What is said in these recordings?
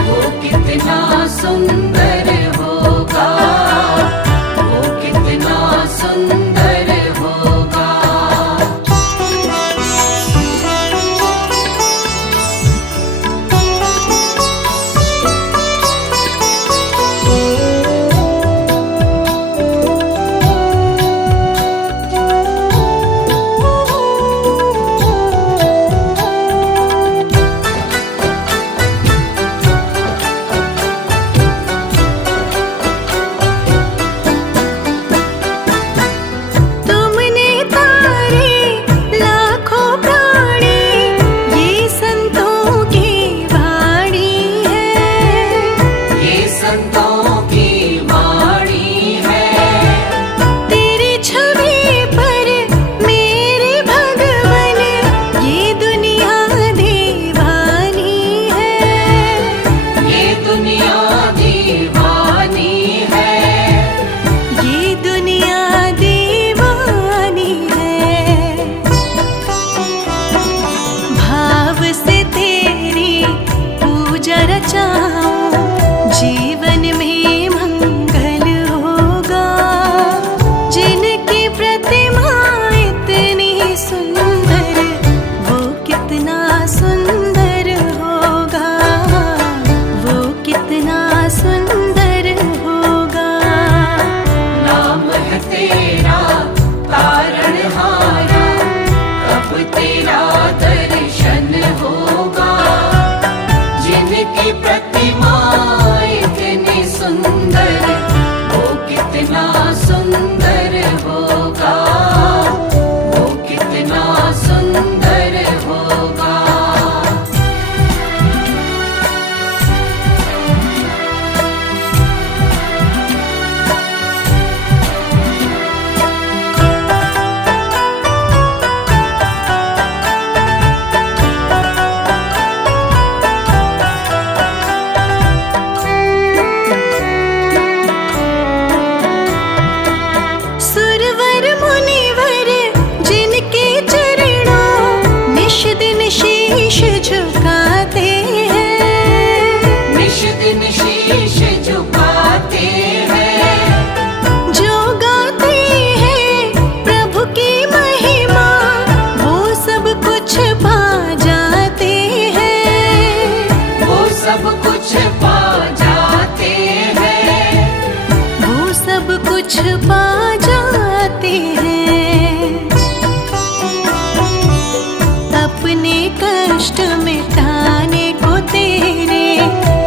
वो कितना सुंदर होगा, वो कितना सुंदर होगा। जीवन में मंगल होगा, जिनकी प्रतिमा इतनी सुंदर, वो कितना सुंदर होगा, वो कितना सुंदर होगा। नाम है तेरा तारणहारा, कब तेरा दर्शन होगा, जिनकी प्रतिमा इतनी सुंदर, वो कितना सुंदर होगा, वो कितना सुंदर होगा। शीश झुकाते हैं, निश दिन शीश झुकाते हैं, जो गाते हैं प्रभु की महिमा, वो सब कुछ पा जाते हैं, वो सब कुछ पा जाते हैं, वो सब कुछ पा जाते हैं। अपने कष्ट मिटाने को तेरे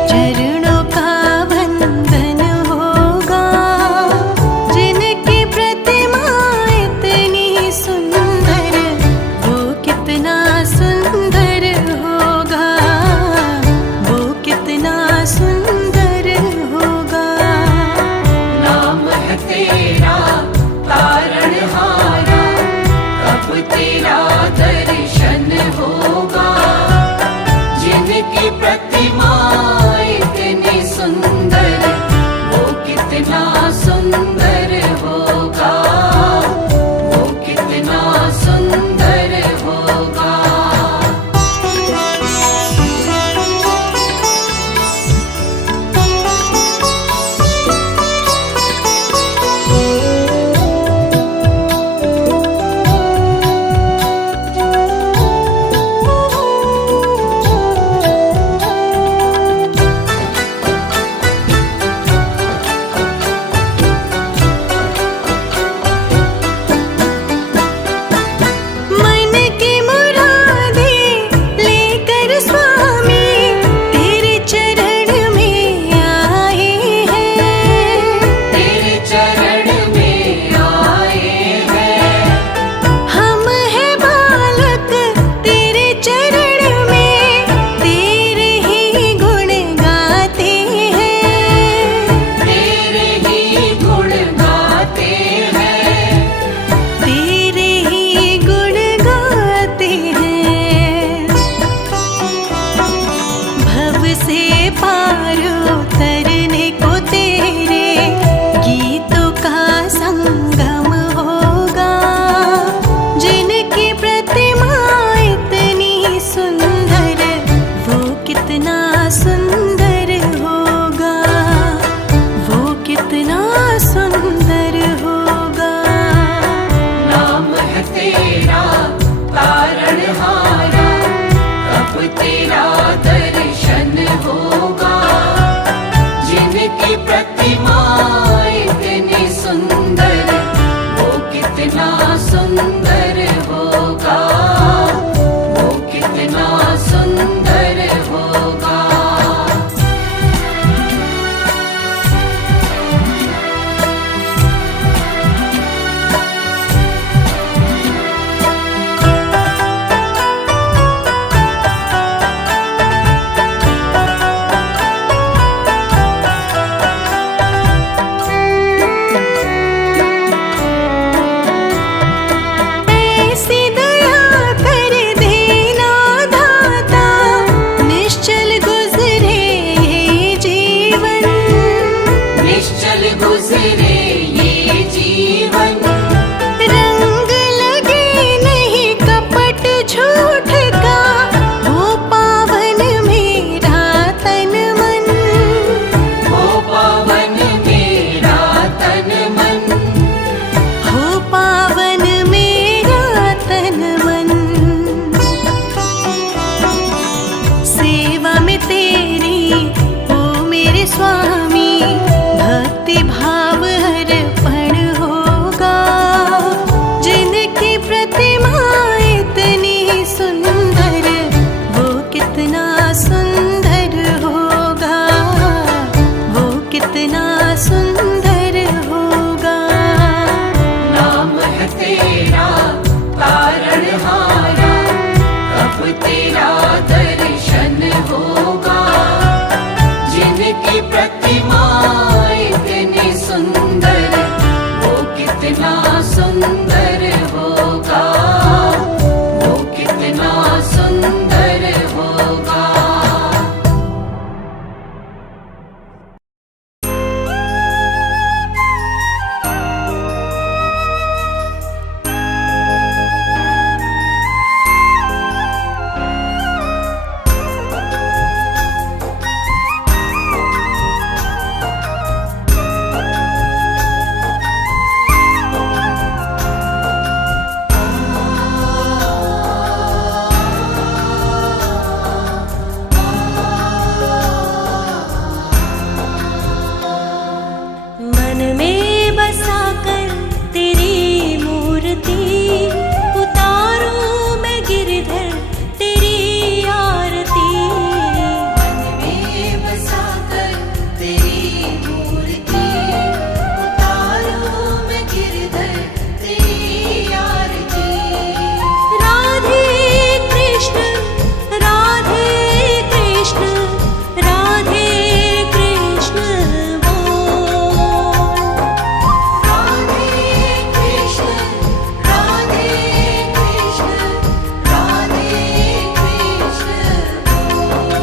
चरणों का बंधन होगा, जिनकी प्रतिमा इतनी सुंदर, वो कितना सुंदर होगा, वो कितना सुंदर होगा। नाम है तेरा तारणहारा, कब तेरा दर्शन होगा, जिनकी प्रतिमा इतनी सुंदर, वो कितना सुंदर होगा, वो कितना सुंदर होगा। कितना सुंदर जिनकी प्रतिमा इतनी सुंदर, वो कितना सुंदर होगा, वो कितना सुंदर होगा। मन में बसाकर तेरी मूर्ति, उतारूं मैं गिरधर तेरी आरती। मन में बसाकर तेरी मूर्ति, उतारूं मैं गिरधर तेरी आरती। राधे कृष्ण राधे कृष्ण राधे कृष्ण बोल। राधे कृष्ण राधे कृष्ण राधे कृष्ण बोल।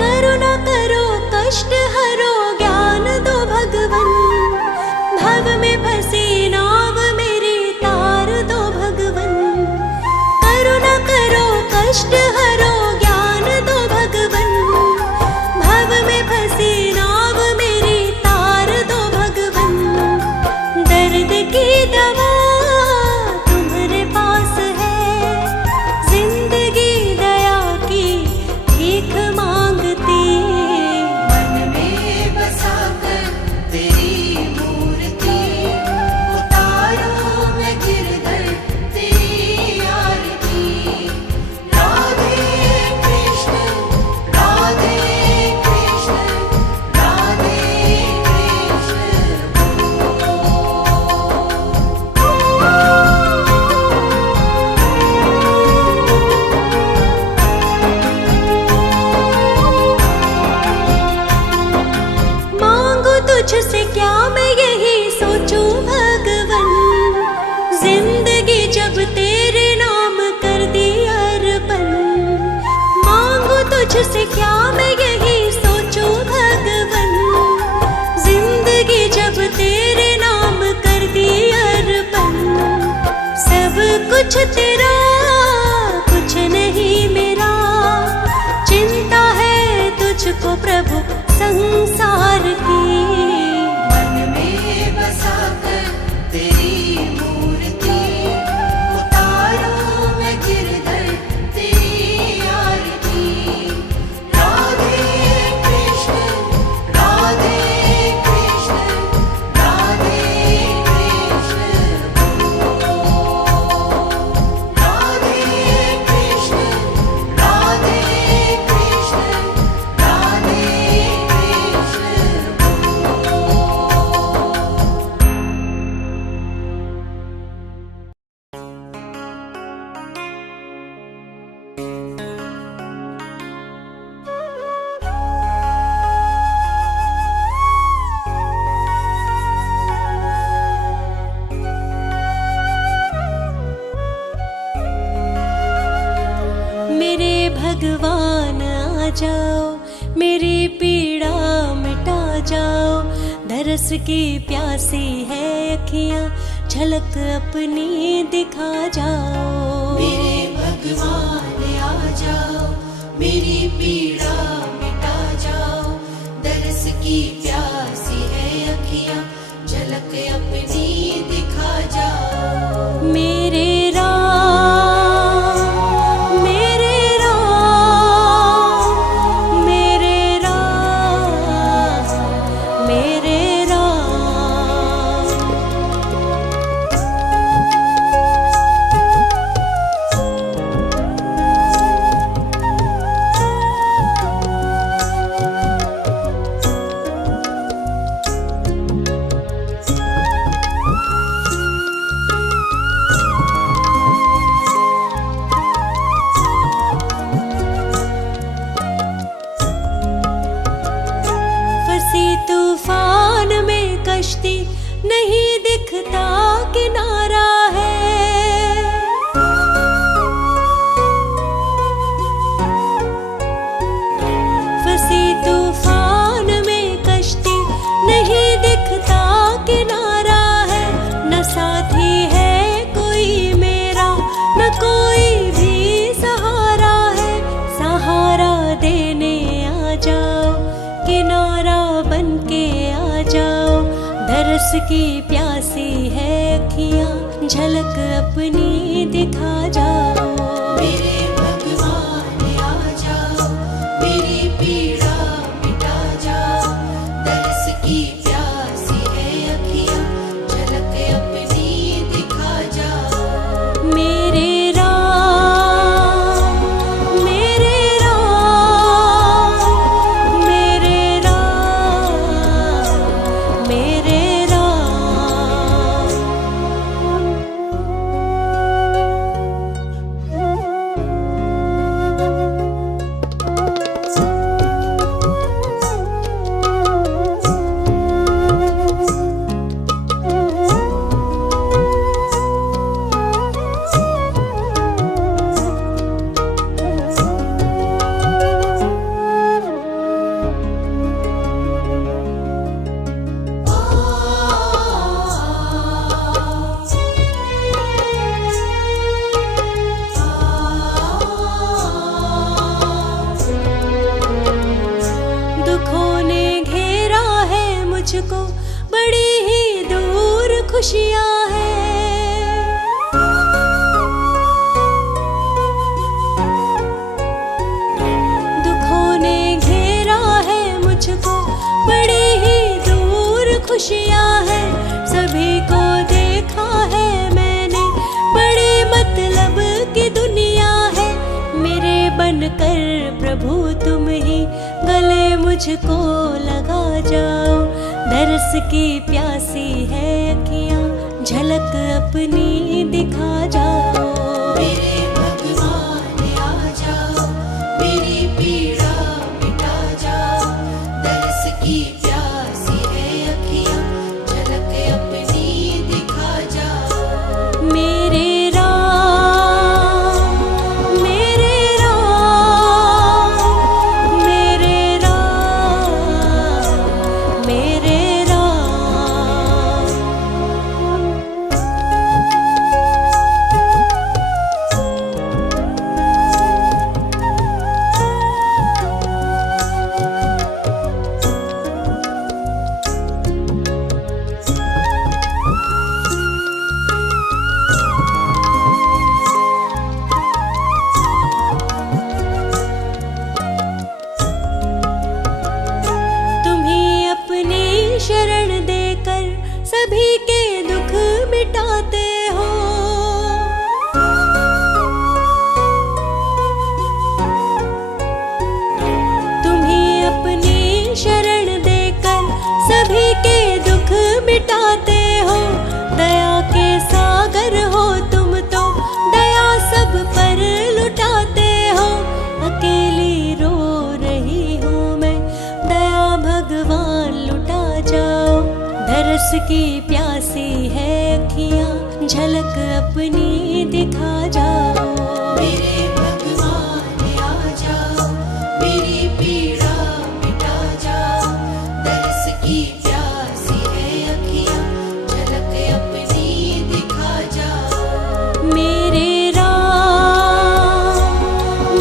करुणा करो कष्ट हरो ज्ञान दो भगवन, भव में फंसी नाव मेरी तार दो भगवन। करुणा करो कष्ट हरो ज्ञान दो भगवन, भव में फंसी नाव मेरी तार दो भगवन। दर्द की दवा तुम्हारे पास है, जिंदगी दया की भीख मांगती। मन में बसाकर तेरी मूर्ति, उतारूं मैं गिरधर तेरी आरती। राधे कृष्ण राधे कृष्ण राधे कृष्ण मांगू तुझसे क्या मैं यही सोचूं भगवन, जिंदगी जब तेरे नाम कर दी अर्पण। मांगू तुझसे क्या मैं यही सोचूं भगवन, जिंदगी जब तेरे नाम कर दी अर्पण। सब कुछ तेरा कुछ नहीं मेरा, चिंता है तुझको प्रभु संसार की। मन में बसाकर तेरी मूर्ति, उतारूं मैं गिरधर तेरी आरती। राधे कृष्ण राधे कृष्ण राधे कृष्ण बोल। राधे कृष्ण राधे कृष्ण राधे कृष्ण मेरे भगवान आ जाओ, मेरी पीड़ा मिटा जाओ। दरस की प्यासी है अखियां, झलक अपनी दिखा जाओ। मेरे भगवान आ जाओ, मेरी पीड़ा मिटा जाओ। दरस की प्यासी है अखियां, झलक अपनी दिखा जाओ। मेरे दरस की प्यासी है अखियाँ, झलक अपनी दिखा जाओ। मेरे भगवान आ जाओ, मेरी पीड़ा मिटा जाओ। दरस की प्यासी है अखियाँ, झलक अपनी दिखा जाओ। मेरे राम, मेरे राम, मेरे राम, मेरे राम। दुखों ने घेरा है मुझको, बड़ी ही दूर खुशियाँ हैं। दुखों ने घेरा है मुझको, बड़ी ही दूर खुशियाँ हैं। सभी को देखा है मैंने, बड़ी मतलब की दुनिया है। मेरे बनकर प्रभु तुम ही गले मुझको लगा जाओ। दरस की प्यासी है अखियाँ, झलक अपनी दिखा जाओ। मेरे भगवान आ जाओ, मेरी पीड़ा मिटा जाओ। दरस की प्यासी है अखियाँ, झलक अपनी दिखा जाओ। मेरे राम, मेरे राम, मेरे राम, मेरे राम। तुम्ही अपनी शरण देकर सभी के दुख मिटाते हो। तुम्ही अपनी शरण देकर सभी के दुख मिटाते हो। दया के सागर हो तुम तो, दया सब पर लुटाते हो। अकेली रो रही हूँ मैं, दया भगवान लुटा जाओ। दरस की प्यासी है अखियाँ, झलक अपनी दिखा जाओ। मेरे भगवान आ जाओ, मेरी पीड़ा मिटा जाओ। दरस की प्यासी है अखियाँ, झलक अपनी दिखा जाओ। मेरे राम,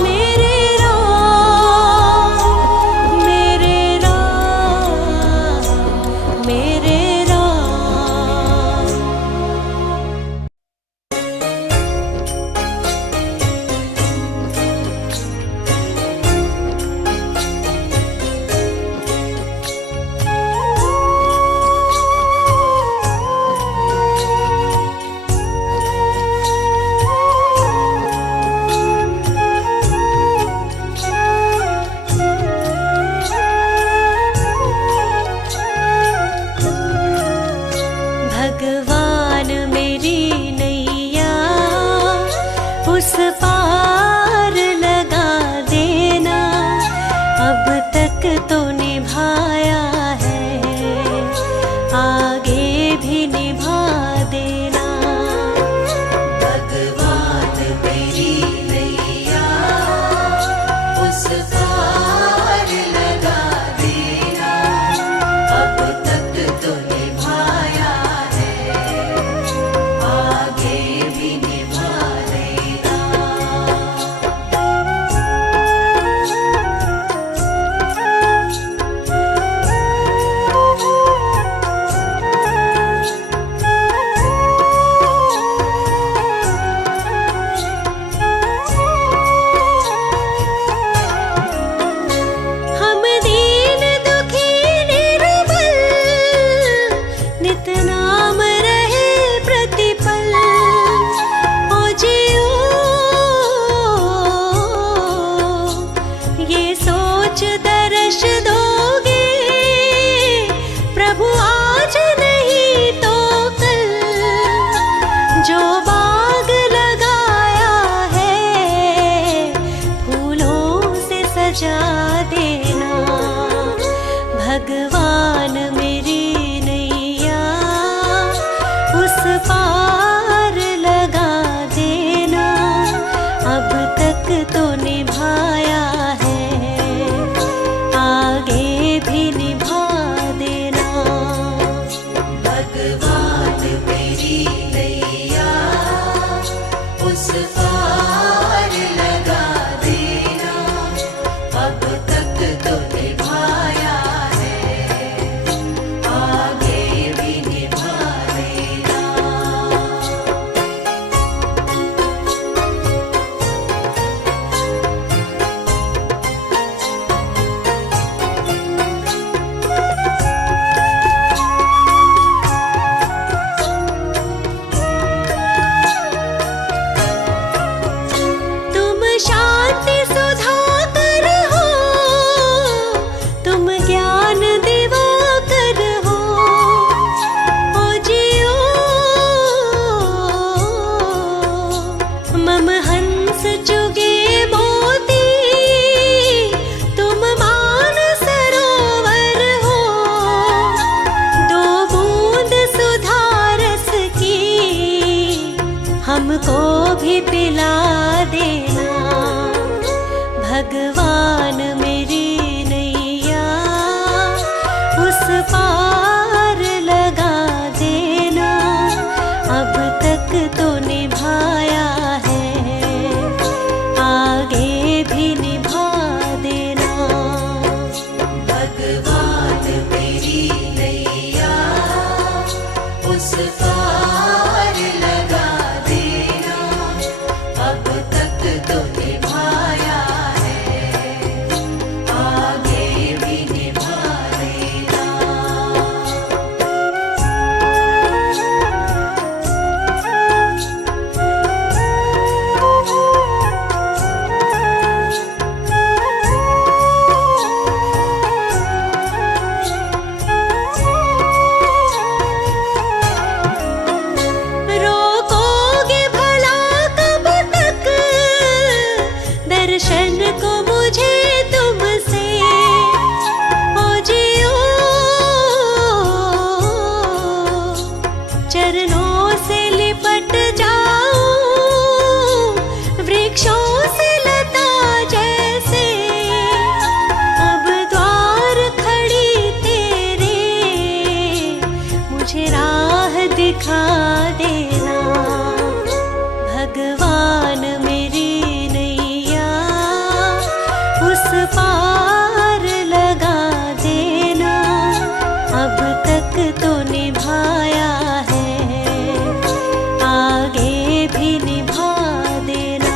मेरे राम, मेरे राम, मेरे राम। को भी पिला देना। भगवान मेरी नैया उस पार लगा देना। अब तक तो निभाया है, आगे भी निभा देना। भगवान मेरी नैया उस पार लगा देना। अब तक तो निभाया है, आगे भी निभा देना। रोकोगे भला कब तक दर्शन को मुझे तुमसे? ओ जियो चरणों से लिपट जाऊं, वृक्षों से लता जैसे। अब द्वार खड़ी तेरे, मुझे राह दिखा देना। भगवान मेरी नैया उस पार लगा देना। अब तक तो निभाया है, आगे भी निभा देना।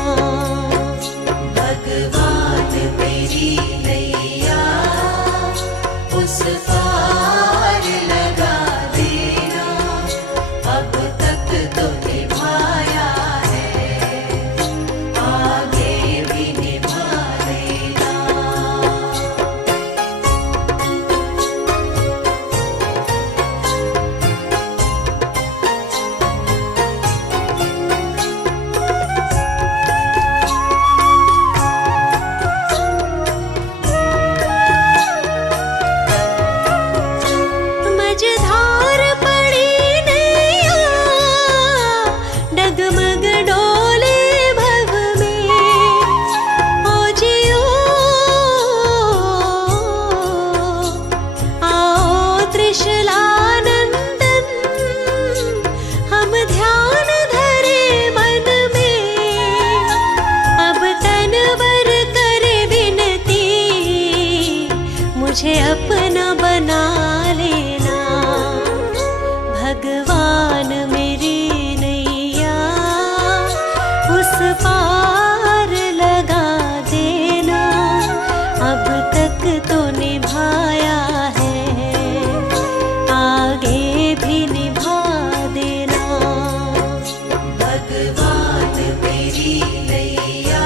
भगवान मेरी नैया उस पार लगा देना। अब तक तो निभाया है, आगे भी निभा देना। मझधार पड़ी नैया, डगमग डोले भव में। ओ जियो आओ त्रिशलानंदन, हम ध्यान धरे मन में। अब तनवर करे विनती, मुझे अपना बना लेना। भगवान मेरी नैया उस पार लगा देना। अब तक तो निभाया है, आगे भी निभा देना। भगवान मेरी नैया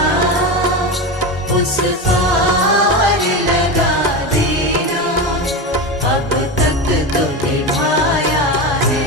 उस पार लगा देना। अब तक तो निभाया है,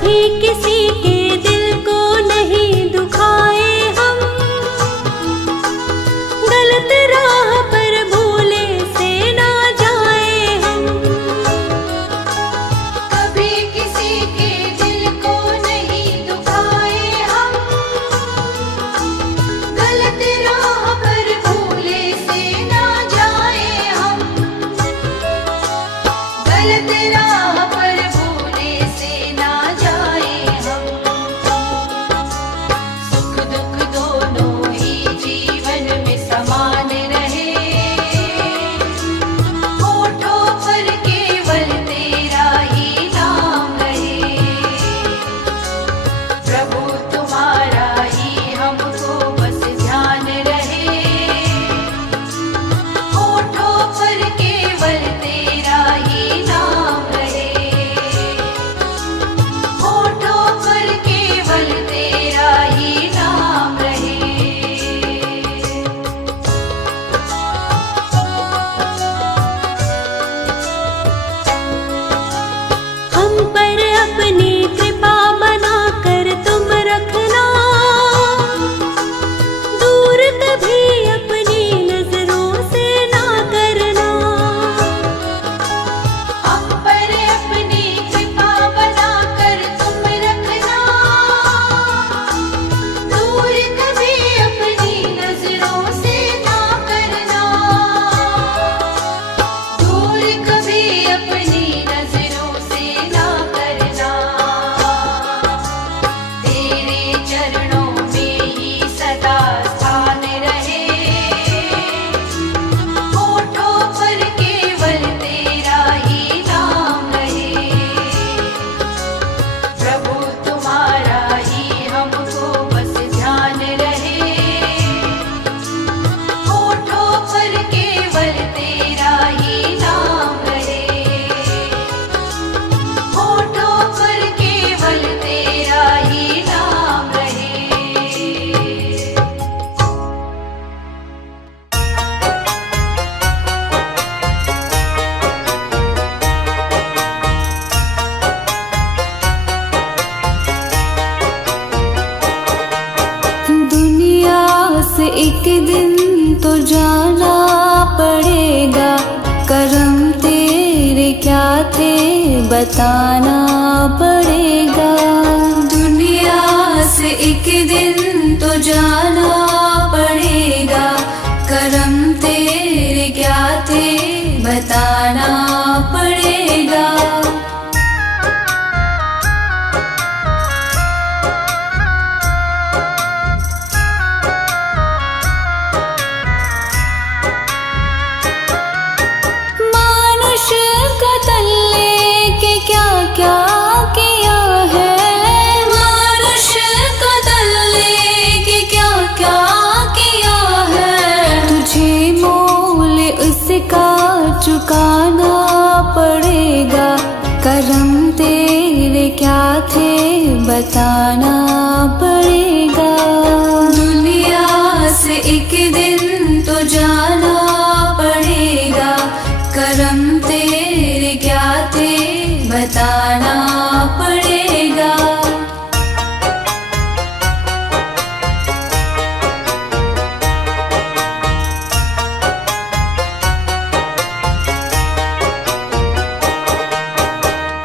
कभी किसी के दिल को नहीं दुखाए हम, गलत राह पर भूले से ना जाए हम। कभी किसी के दिल को नहीं दुखाए हम, गलत राह पर भूले से ना जाए हम, गलत राह पर भूले से ना जाए हम। सुख दुख दोनों ही जीवन में समान रहे, होठों पर केवल तेरा ही नाम रहे। प्रभु तुम्हारा ही हमको बस ध्यान रहे, होठों पर केवल तेरा ही नाम रहे, होठों पर केवल तेरा ही नाम रहे। हम पर अपनी कृपा बनाकर तुम रखना, दूर कभी अपनी नजरों से ना करना। हम पर अपनी कृपा बनाकर तुम रखना, दूर कभी अपनी नजरों से ना करना, दूर कभी अपनी नजरों से ना करना। तेरे चरणों में ही सदा स्थान रहे, होठों पर केवल तेरा ही नाम रहे। प्रभु तुम्हारा ही हमको बस ध्यान रहे, होठों पर केवल तेरा ही नाम रहे, होठों पर केवल तेरा ही नाम रहे। दुनिया से एक दिन तो जाना पड़ेगा, करम तेरे क्या थे बताना पड़ेगा। दुनिया से एक दिन तो जाना पड़ेगा, करम तेरे क्या थे बताना पड़ेगा। मानुष का तल्ले के क्या क्या किया है, मानुष का तल्ले के क्या क्या किया है। तुझे मोल उसका चुकाना पड़ेगा, करम तेरे क्या थे बताना पड़ेगा। दुनिया से एक दिन तो जाना पड़ेगा, करम तेरे क्या थे बताना पड़ेगा।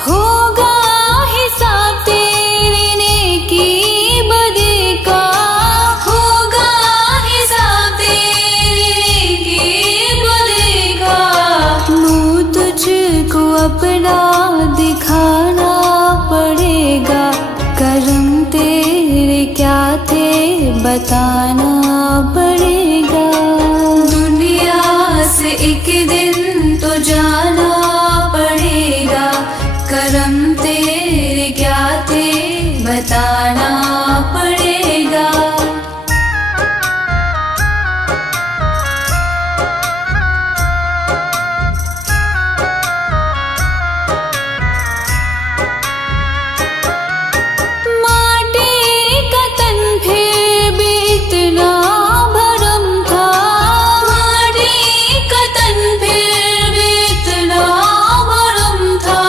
होगा हिसाब तेरे नेकी बदी का, होगा हिसाब तेरे नेकी बदी का। मुँह तुझको अपना दिखाना पड़ेगा, करम तेरे क्या थे बताना पड़ेगा। दुनिया से एक दिन तो जाना पड़ेगा, करम तेरे क्या थे बताना पड़ेगा। माटी का तन फिर भी इतना भरम था, माटी का तन फिर भी इतना भरम था।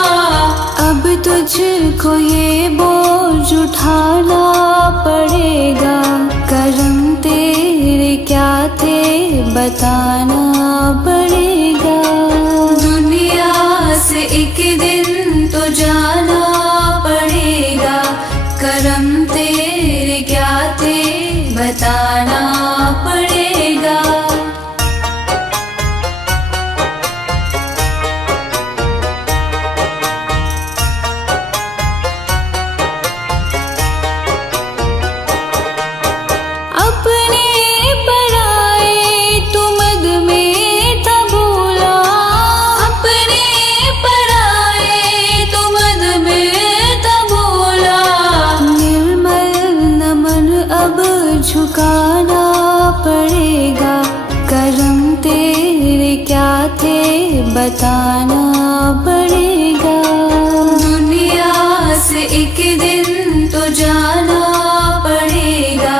अब तुझको ये बोल बोझ उठाना पड़ेगा। करम तेरे क्या थे बताना पड़ेगा। दुनिया से एक दिन तो जाना पड़ेगा। करम तेरे क्या थे बताना पड़ेगा। अपने पराए तू मद में था भूला। अपने पराए तू मद में था भूला। निर्मल नमन अब झुकाना पड़ेगा। करम तेरे क्या थे बताना पड़ेगा। दुनिया से एक दिन तो जाना पड़ेगा।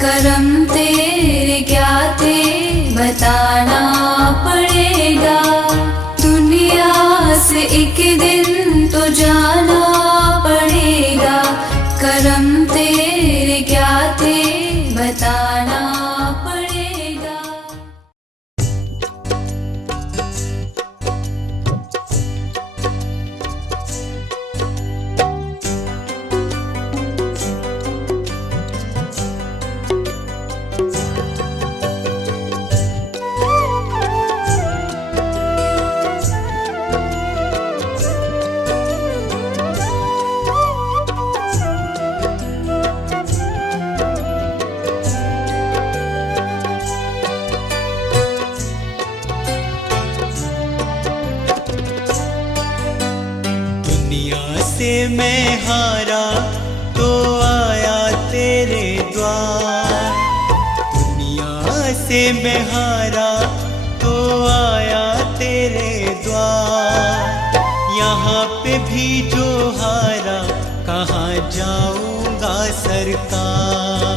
करम तेरे क्या थे बताना पड़ेगा। दुनिया से एक दिन तो जाना पड़ेगा। करम तेरे क्या थे बताना पड़ेगा। दुनिया से मैं हारा तो आया तेरे द्वार। दुनिया से मैं हारा तो आया तेरे द्वार। यहाँ पे भी जो हारा कहाँ जाऊंगा सरकार।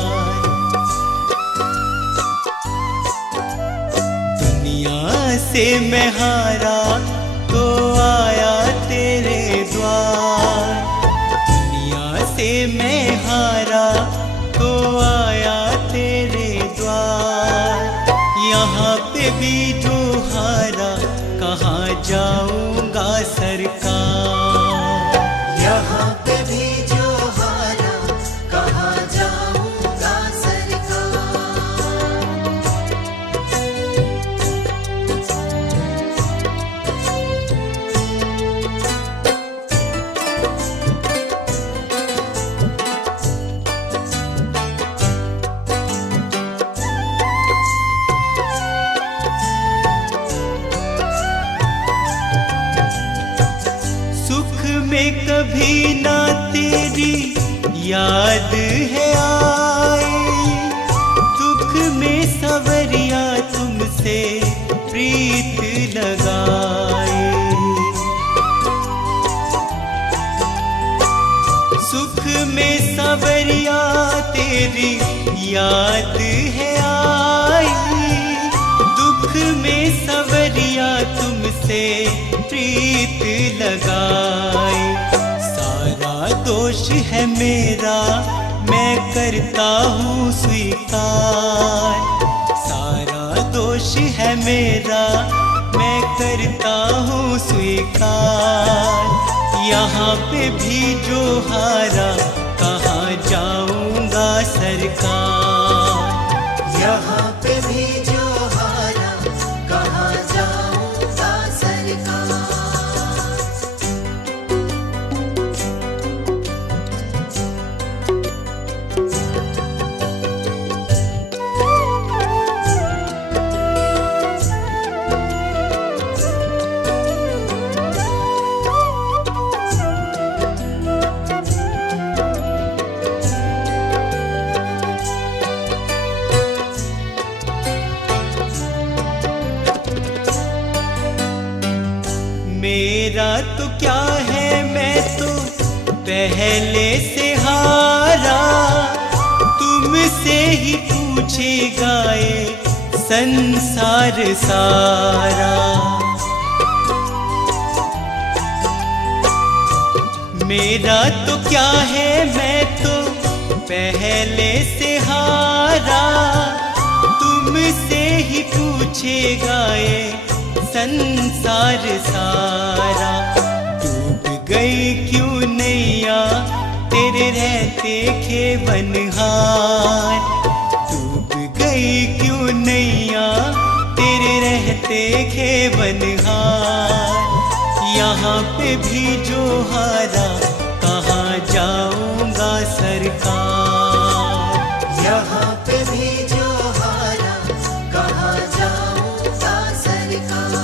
दुनिया से मैं हारा तो आया तेरे द्वार। दुनिया से मैं हारा तो आया तेरे द्वार। यहाँ पे भी जो हारा कहाँ जाऊंगा सरकार। यहाँ पे भी जो हारा कहाँ जाऊंगा सरकार। सुख में कभी ना तेरी याद है आई। दुख में सवरिया तुमसे प्रीत लगाए। सुख में सवरिया तेरी याद है आई। दुख में सवरिया तुमसे प्रीत लगाए। सारा दोष है मेरा मैं करता हूँ स्वीकार। सारा दोष है मेरा मैं करता हूँ स्वीकार। यहाँ पे भी जो हारा कहाँ जाऊंगा सरकार। यहाँ पे भी जो हारा कहाँ जाऊंगा सरकार। मेरा तो क्या है मैं तो पहले से हारा। तुमसे ही पूछेगा ये संसार सारा। मेरा तो क्या है, मैं तो पहले से हारा, तुमसे ही पूछेगा ये संसार सारा। डूब गई क्यों नैया तेरे रहते खेवनहार, डूब गई क्यों नैया तेरे रहते खेवनहार। यहाँ पे भी जो हारा, कहाँ जाऊंगा सरकार। यहाँ पे भी जो हारा, कहाँ जाऊंगा सरकार।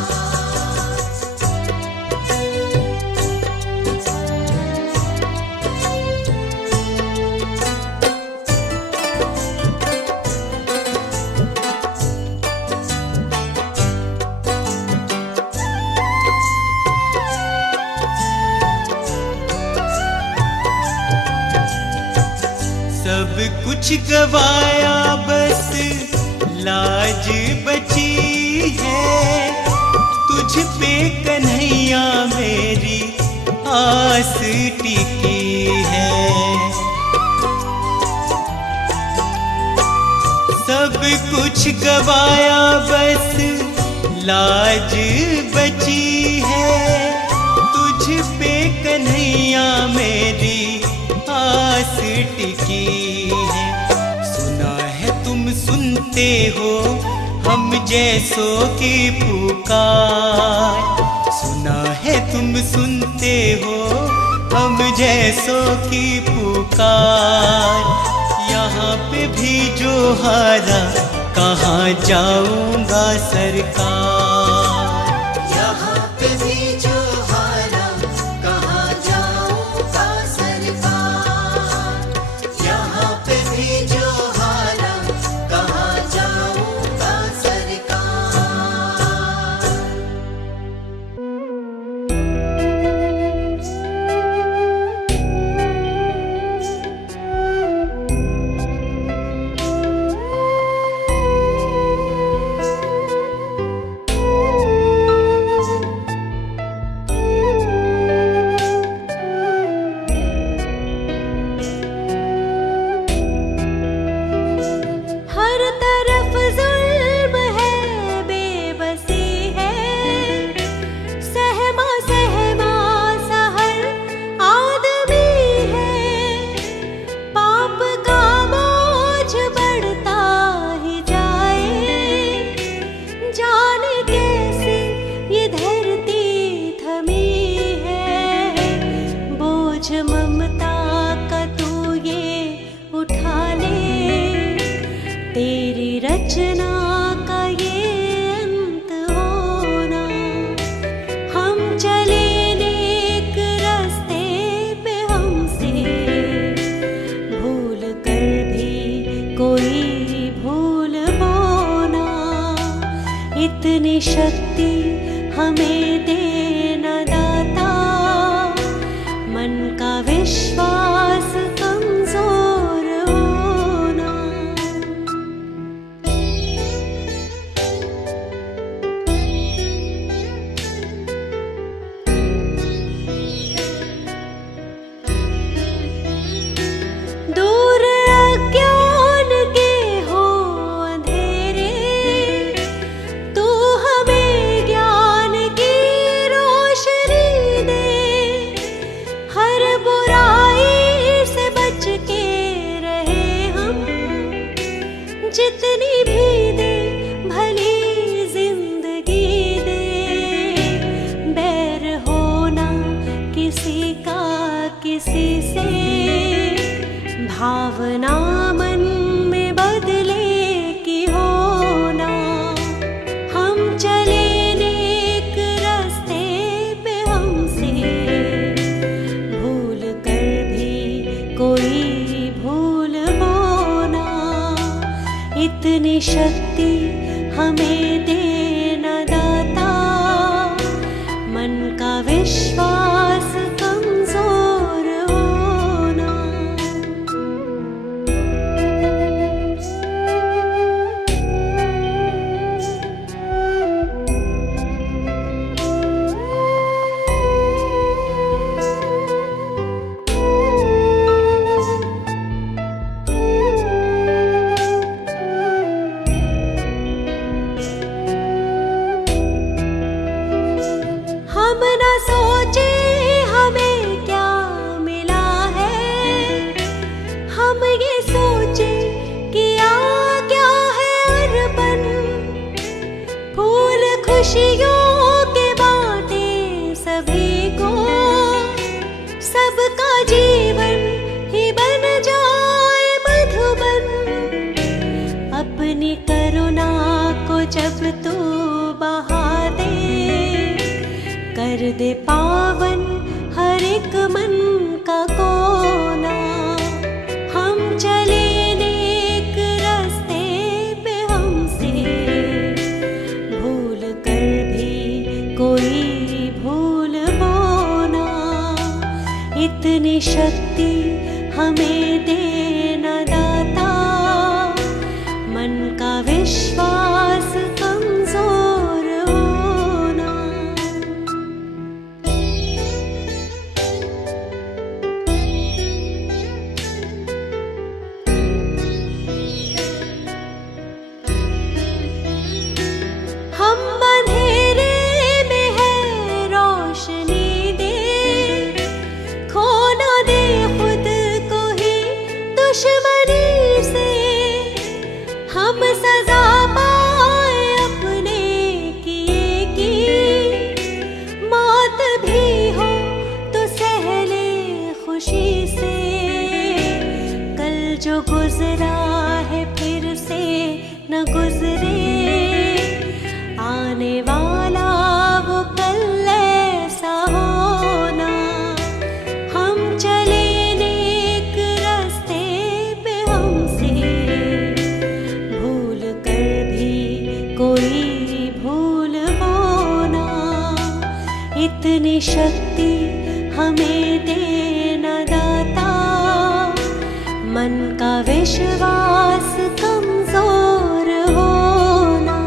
सब कुछ गवाया बस लाज बची है, तुझ पे कन्हैया मेरी आस टिकी है। सब कुछ गवाया बस लाज बची है, तुझ पे कन्हैया मेरी आस टिकी है। सुना है तुम सुनते हो हम जैसों की पुकार, सुना है तुम सुनते हो हम जैसों की पुकार। यहाँ पे भी जो हारा, कहाँ जाऊंगा सरकार। यहाँ पे भी जो हारा, कहाँ जाऊंगा सरकार। यहाँ पे भी जो हारा, कहाँ जाऊंगा सरकार। हर तरफ जुल्म है, बेबसी है, सहमा सहमा सा हर आदमी है। पाप का बोझ बढ़ता ही जाए, जाने कैसे ये धरती थमी है। बोझ ममता का तू ये उठा ले, तेरी रचना का ये अंत होना। हम चले नेक रास्ते पे, हमसे भूल कर भी कोई भूल होना। इतनी शक्ति हमें देना दाता, मन का विश्वास कमजोर होना। दूर अज्ञान के हो अंधेरे, तू हमें ज्ञान की रोशनी दे। हर बुराई से बच के रहे हम, जितनी भी दे भली जिंदगी दे। बैर होना किसी का किसी से, भावना मन में बदले की होना। हम चले नेक रास्ते पे, हमसे भूल कर भी कोई भूल होना। इतनी शक्ति हमें देना दाता, मन का विश्वास कमजोर होना। जीवन ही बन जाए मधुबन। अपनी करुणा को जब तू बहा दे, कर दे पावन हर एक मन का कोना। हम चले नेक रास्ते पे, हमसे भूल कर भी कोई भूल बोना। इतनी शक्ति हमें देना दाता, मन का विश्वास कमजोर होना। हम अंधेरे में है रोशनी दे, खो ना दे खुद को ही दुश्मनी से। हम सजा पाए अपने किए की, मौत भी हो तो सह ले खुशी से। कल जो गुजरा है फिर से न गुजरे, आने वाला वो कल ऐसा होना। हम चले नेक रास्ते पे, हमसे भूल कर भी कोई भूल होना। इतनी शक्ति हमें देना दाता, मन का विश्वास कमजोर होना।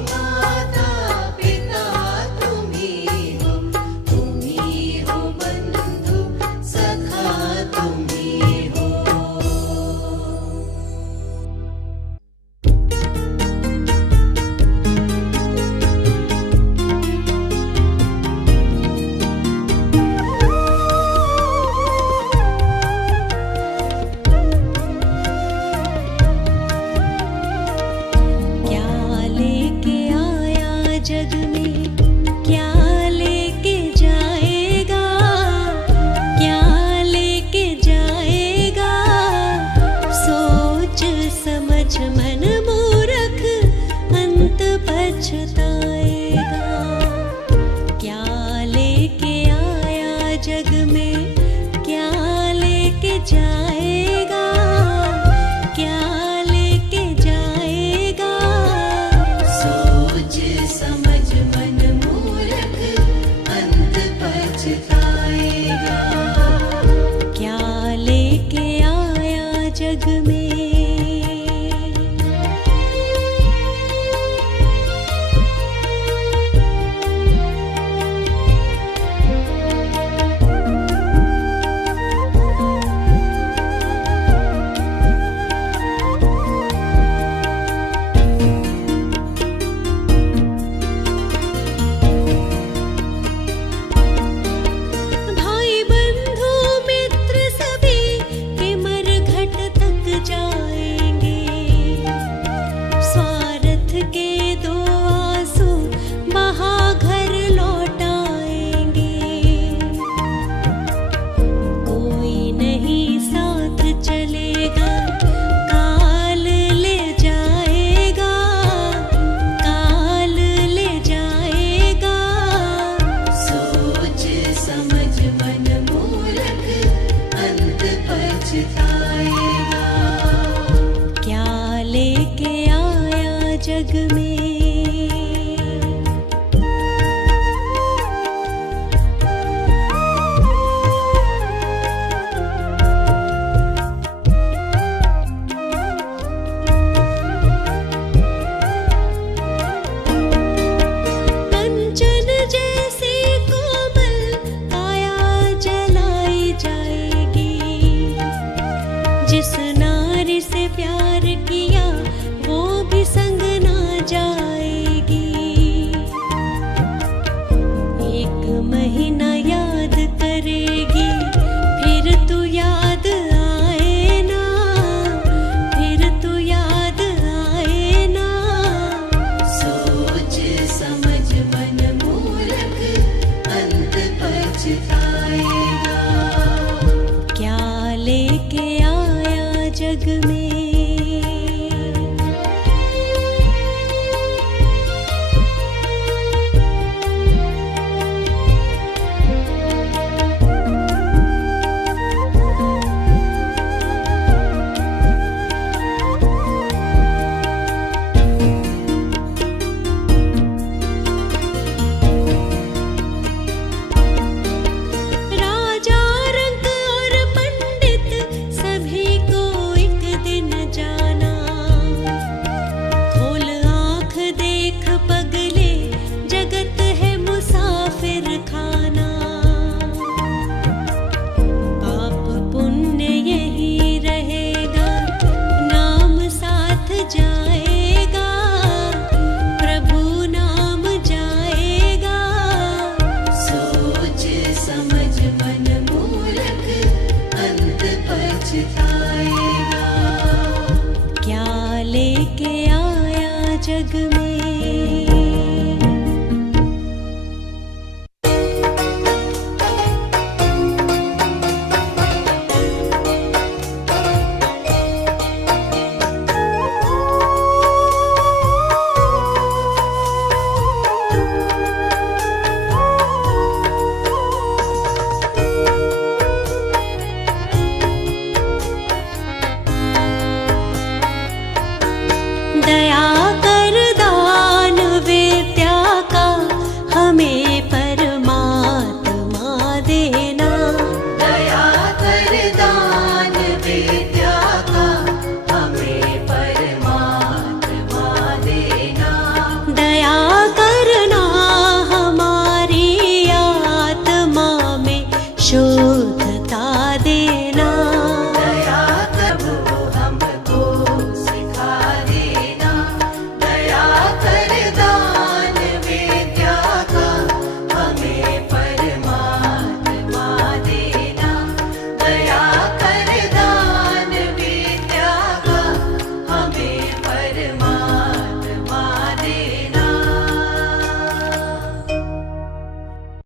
माता जग में